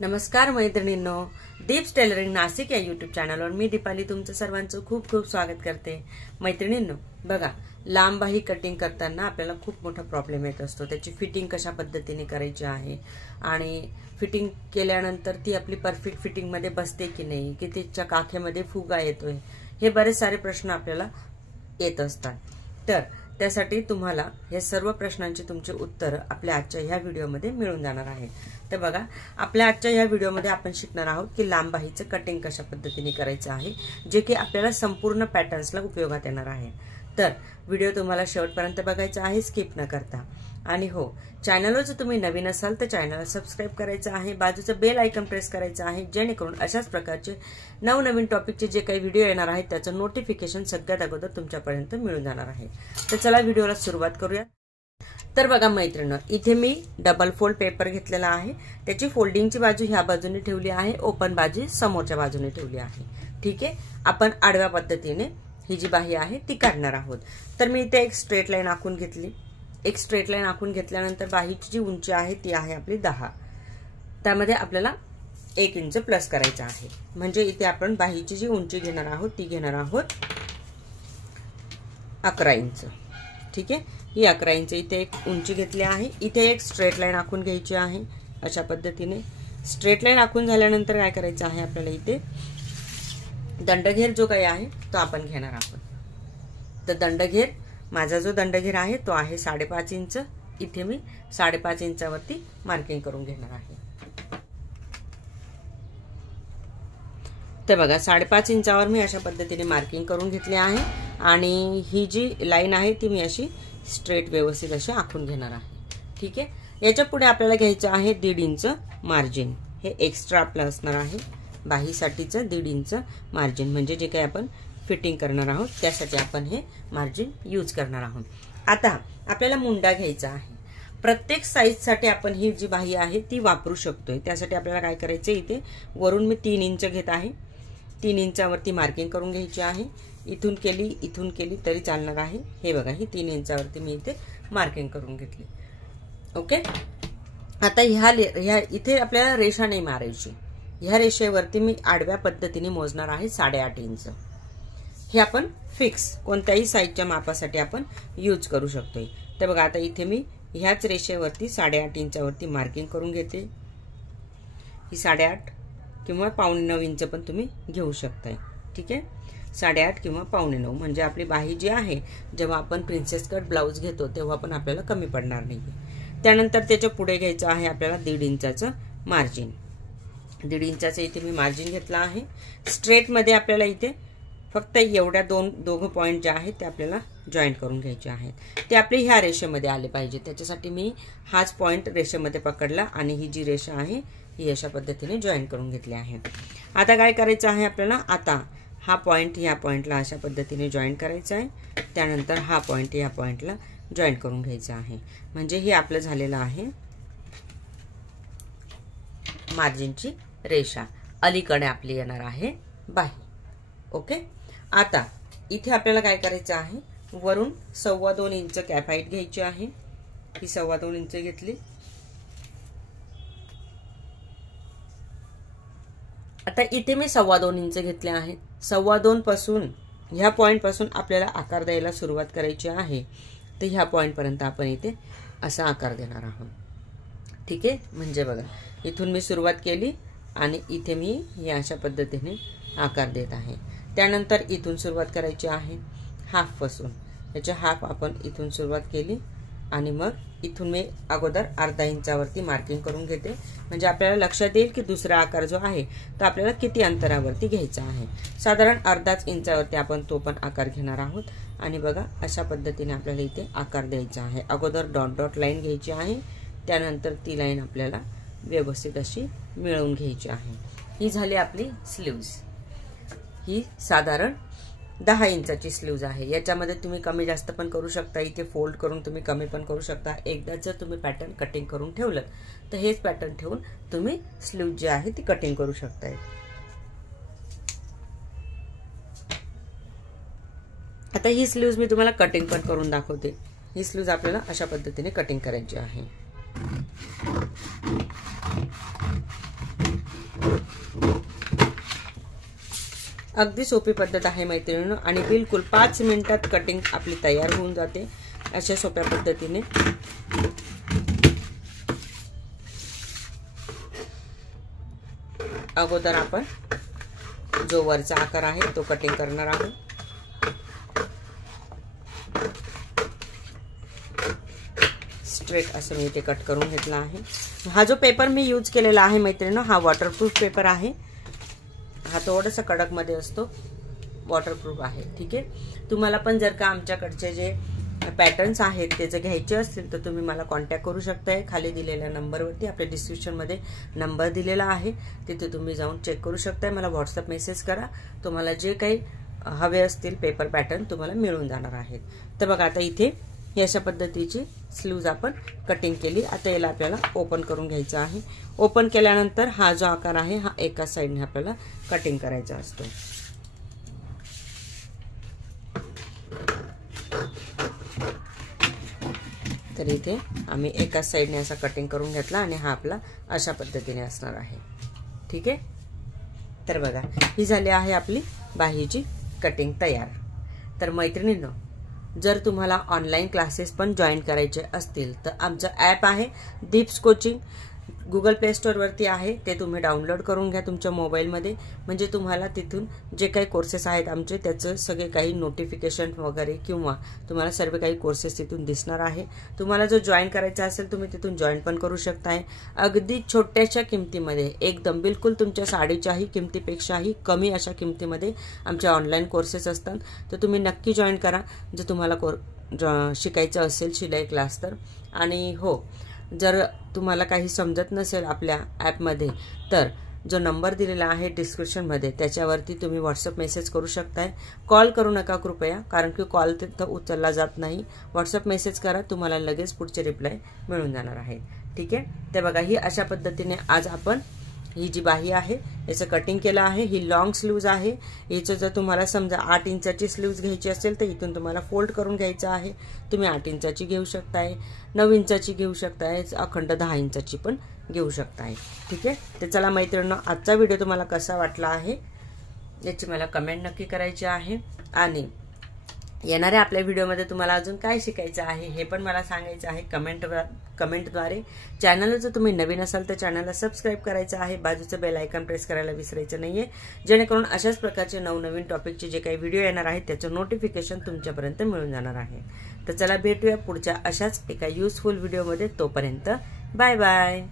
नमस्कार मैत्रिणींनो, दीप्स टेलरिंग नाशिक या यूट्यूब चॅनलवर मी दीपाली तुमचं सर्वांचं खूप खूप स्वागत करते। मैत्रिणींनो, बघा, लांब बाही कटिंग करताना आपल्याला खूप मोठा प्रॉब्लेम येत असतो। त्याची फिटिंग कशा पद्धतीने करायची आहे आणि फिटिंग केल्यानंतर ती आपली परफेक्ट फिटिंग मध्ये बसते की नाही, की तिच्या काखेमध्ये फुगा येतोय, हे बरेच सारे प्रश्न आपल्याला येत असतात। तर त्यासाठी तुम्हाला हे सर्व प्रश्नांची तुमचे उत्तर आपल्या आजच्या ह्या व्हिडिओमध्ये मिळून जाणार आहे। तर बघा, आपल्या आजच्या ह्या व्हिडिओमध्ये आपण शिकणार आहोत की लांब बाहीचं कटिंग कशा पद्धतीने करायचं आहे, जे की आपल्याला संपूर्ण पॅटर्न्सला उपयोगात येणार आहे। तर व्हिडिओ तुम्हाला शेवटपर्यंत बघायचा आहे, स्किप न करता। आणि हो, चॅनलवर जर तुम्ही नवीन असाल तर चॅनलला सबस्क्राइब करायचं आहे, बाजूचं बेल आयकॉन प्रेस करायचं आहे, जेणेकरून अशाच प्रकारचे नवनवीन टॉपिकचे जे काही व्हिडिओ येणार आहेत त्याचं नोटिफिकेशन सगळ्यात अगोदर तुमच्यापर्यंत मिळून जाणार आहे। तर चला व्हिडिओला सुरुवात करूया। तर बघा मैत्रिणी, इथे मी डबल फोल्ड पेपर घेतलेला आहे। त्याची फोल्डिंगची बाजू ह्या बाजूने ठेवली आहे, ओपन बाजू समोरच्या बाजूने ठेवली आहे। ठीक आहे, आपण आडव्या पद्धतीने ही जी बाही आहे ती काढणार आहोत। तर मी इथे एक स्ट्रेट लाईन आखून घेतली। एक स्ट्रेट लाईन आखून घेतल्यानंतर बाहीची जी उंची आहे ती आहे आपली 10। त्यामध्ये आपल्याला 1 इंच प्लस करायचा आहे। म्हणजे इथे आपण बाहीची जी उंची घेणार आहोत ती घेणार आहोत 11 इंच। ठीक आहे, ही 11 इंच इथे एक उंची घेतली आहे। इथे एक स्ट्रेट लाईन आखून घ्यायची आहे। अशा पद्धतीने स्ट्रेट लाईन आखून झाल्यानंतर काय करायचं आहे, आपल्याला इथे दंडघेर जो काही आहे तो आपण घेणार आहोत। तर दंडघेर, माझा जो दंडघेर आहे तो आहे 5.5 इंच। इथे मी 5.5 इंचावरती मार्किंग करून घेणार आहे। तर बघा, 5.5 इंचावर मी अशा पद्धतीने मार्किंग करून घेतले आहे आणि ही जी लाईन आहे ती मी अशी स्ट्रेट व्यवस्थित अशी आखून घेणार आहे। ठीक आहे, याच्या पुढे आपल्याला घ्यायचं आहे 1.5 इंच मार्जिन। हे एक्स्ट्रा आपलं असणार आहे बाहीसाठीचं 1.5 इंच मार्जिन, म्हणजे जे काही आपण फिटिंग करणार आहोत त्यासाठी आपण हे मार्जिन यूज करणार आहोत। आता आपल्याला मुंडा घ्यायचा आहे। प्रत्येक साईजसाठी आपण ही जी बाही आहे ती वापरू शकतोय। त्यासाठी आपल्याला काय करायचं, इथे वरून मी 3 इंच घेत आहे। 3 इंचावरती मार्किंग करून घ्यायची आहे। इथून केली तरी चालणार आहे। हे बघा, ही 3 इंचावरती मी इथे मार्किंग करून घेतली। ओके, आता ह्या इथे आपल्याला रेषा नाही मारायची। ह्या रेषेवरती मी आडव्या पद्धतीने मोजणार आहे 8.5 इंच। हे आपण फिक्स कोणत्याही साईजच्या मापासाठी आपण यूज करू शकतोय। तर बघा, आता इथे मी ह्याच रेषेवरती 8.5 इंचावरती मार्किंग करून घेते। ही 8.5 किंवा 8.25 इंच पण तुम्ही घेऊ शकताय। ठीक आहे, 8.5 किंवा 8.25, म्हणजे आपली बाही जी आहे जेव्हा आपण प्रिन्सेस कट ब्लाउज घेतो तेव्हा पण आपल्याला कमी पडणार नाही। त्यानंतर त्याच्या पुढे घ्यायचं आहे आपल्याला 1.5 इंचाचं मार्जिन। 1.5 इंचाचं इथे मी मार्जिन घेतला आहे। स्ट्रेट मध्ये आपल्याला इथे फक्त एवढ्या दोघं पॉइंट जे आहेत ते आपल्याला जॉईंट करून घ्यायचे आहेत। ते आपले ह्या रेषेमध्ये आले पाहिजे, त्याच्यासाठी मी हाच पॉइंट रेषेमध्ये पकडला आणि ही जी रेषा आहे ही अशा पद्धतीने जॉईंट करून घेतली आहे। आता काय करायचं आहे आपल्याला, आता हा पॉइंट ह्या पॉइंटला अशा पद्धतीने जॉईंट करायचा आहे। त्यानंतर हा पॉइंट या पॉइंटला जॉईंट करून घ्यायचा आहे। म्हणजे हे आपलं झालेलं आहे मार्जिनची रेषा। अलीकडे आपली येणार आहे बाही। ओके, आता इथे आपल्याला काय करायचं आहे, वरून 2.25 इंच कॅप हाईट घ्यायची आहे। ही 2.25 इंच घेतली। आता इथे मी 2.25 इंच घेतले आहेत। 2.25 पासून ह्या पॉइंट पासून आपल्याला आकार द्यायला सुरुवात करायची आहे। तर ह्या पॉइंट पर्यंत आपण इथे असा आकार देणार आहोत। ठीक आहे, म्हणजे बघा, इथून मी सुरुवात केली आणि इथे मी या अशा पद्धतीने आकार देत आहे। त्यानंतर इथून सुरुवात करायची आहे हाफ पासून। याचे हाफ आपण इथून सुरुवात केली आणि मग इथून मी अगोदर 1/2 इंचावरती मार्किंग करून घेते, म्हणजे आपल्याला लक्षात येईल की दुसरा आकार जो आहे तो आपल्याला किती अंतरावरती घ्यायचा आहे। साधारण 1/2 इंचावरती आपण तो पण आकार घेणार आहोत। आणि बघा, अशा पद्धतीने आपल्याला इथे आकार द्यायचा आहे। अगोदर डॉट डॉट लाईन घ्यायची आहे, त्यानंतर ती लाईन आपल्याला व्यवस्थित अशी मिळवून घ्यायची आहे। ही झाली आपली स्लीव्ज। ही साधारण 10 इंचाची स्लीव्ज आहे। याच्यामध्ये तुम्ही कमी जास्त पण करू शकता, इथे फोल्ड करून तुम्ही कमी पण करू शकता। एकदा जर तुम्ही पॅटर्न कटिंग करून ठेवलं तर हेच पॅटर्न ठेवून तुम्ही स्लीव्ज जी आहे ती कटिंग करू शकताय। आता ही स्लीव्ज मी तुम्हाला कटिंग पण करून दाखवते। ही स्लीव्ज आपल्याला अशा पद्धतीने कटिंग करायची आहे। अगदी सोपी पद्धत आहे मैत्रिणींनो आणि बिलकुल 5 मिनिटात कटिंग आपली तयार होऊन जाते अशा सोप्या पद्धतीने। अगोदर आपण जो वरचा आकार आहे तो कटिंग करणार आहोत। स्ट्रेट असं मी ते कट करून घेतला आहे। हा जो पेपर मी यूज केलेला आहे मैत्रिणींनो हा वॉटरप्रूफ पेपर आहे। हा थोडासा कडक मध्ये असतो, वॉटरप्रूफ आहे। ठीक आहे, तुम्हाला पण जर का आमच्याकडचे जे पॅटर्न्स आहेत ते जर घ्यायचे असतील तर तुम्ही मला कॉन्टॅक्ट करू शकताय। खाली दिलेल्या नंबरवरती आपल्या डिस्क्रिप्शन मध्ये नंबर दिलेला आहे, तिथे तुम्ही जाऊन चेक करू शकताय। मला व्हॉट्सअप मेसेज करा, तुम्हाला जे काही हवे असतील पेपर पॅटर्न तुम्हाला मिळून जाणार आहेत। तर बघा आता इथे अशा पद्धतीची स्लीव्ज आपण कटिंग केली। आता याला आपल्याला ओपन करून घ्यायचं आहे। ओपन केल्यानंतर हा जो आकार आहे हा एका साइडने आपल्याला कटिंग करायचा असतो। तर इथे आम्ही एका साइडने असा कटिंग करून घेतला आणि हा आपला अशा पद्धतीने असणार आहे। ठीक आहे, तर बघा ही झाली आहे आपली बाहीची कटिंग तयार। तर मैत्रिणींनो, जर तुम्हाला ऑनलाइन क्लासेस पण जॉईन करायचे असतील तर आमचं ॲप आहे Deep's coaching, Google play store वरती आहे, ते तुम्ही डाउनलोड करून घ्या तुमच्या मोबाईलमध्ये। म्हणजे तुम्हाला तिथून जे काही कोर्सेस आहेत आमचे त्याचं सगळे काही नोटिफिकेशन वगैरे किंवा तुम्हाला सर्व काही कोर्सेस तिथून दिसणार आहे। तुम्हाला जर जॉईन करायचं असेल तुम्ही तिथून जॉईन पण करू शकताय। अगदी छोट्याशा किमतीमध्ये, एकदम बिलकुल तुमच्या साडीच्याही किमतीपेक्षाही कमी अशा किमतीमध्ये आमचे ऑनलाईन कोर्सेस असतात। तर तुम्ही नक्की जॉईन करा जर तुम्हाला शिकायचं असेल शिलाई क्लास तर। आणि हो, जर तुम्हाला काही समजत नसेल आपल्या ॲपमध्ये तर जो नंबर दिलेला आहे डिस्क्रिप्शन मध्ये त्याच्यावरती तुम्ही व्हॉट्सअप मेसेज करू शकताय। कॉल करू नका कृपया, कारण की कॉल तिथं उचलला जात नाही। व्हॉट्सअप मेसेज करा, तुम्हाला लगेच पुढचे रिप्लाय मिळून जाणार आहे। ठीक आहे, ते बघा ही अशा पद्धतीने आज आपण ही जी बाही आहे याचं कटिंग केलं आहे। ही लॉंग स्लीव्ज आहे। याचं जर तुम्हाला समजा 8 इंचाची स्लीव्ज घ्यायची असेल तर इथून तुम्हाला फोल्ड करून घ्यायचं आहे। तुम्ही 8 इंचाची घेऊ शकताय, 9 इंचाची घेऊ शकताय, अखंड 10 इंचाची पण घेऊ शकताय। ठीक आहे, तर चला मैत्रिणींनो, आजचा व्हिडिओ तुम्हाला कसा वाटला आहे याची मला कमेंट नक्की करायची आहे। आणि येणाऱ्या आपल्या व्हिडिओमध्ये तुम्हाला अजून काय शिकायचं आहे हे पण मला सांगायचं आहे कमेंटद्वारे। चॅनलला जर तुम्ही नवीन असाल तर चॅनलला सबस्क्राइब करायचं आहे, बाजूचं बेल आयकॉन प्रेस करायला विसरायचं नाहीये, जेणेकरून अशाच प्रकारचे नवनवीन टॉपिकचे जे काही व्हिडिओ येणार आहेत त्याचं नोटिफिकेशन तुमच्यापर्यंत मिळून जाणार आहे। तर चला भेटूया पुढच्या अशाच एका युजफुल व्हिडिओमध्ये। तोपर्यंत बाय बाय।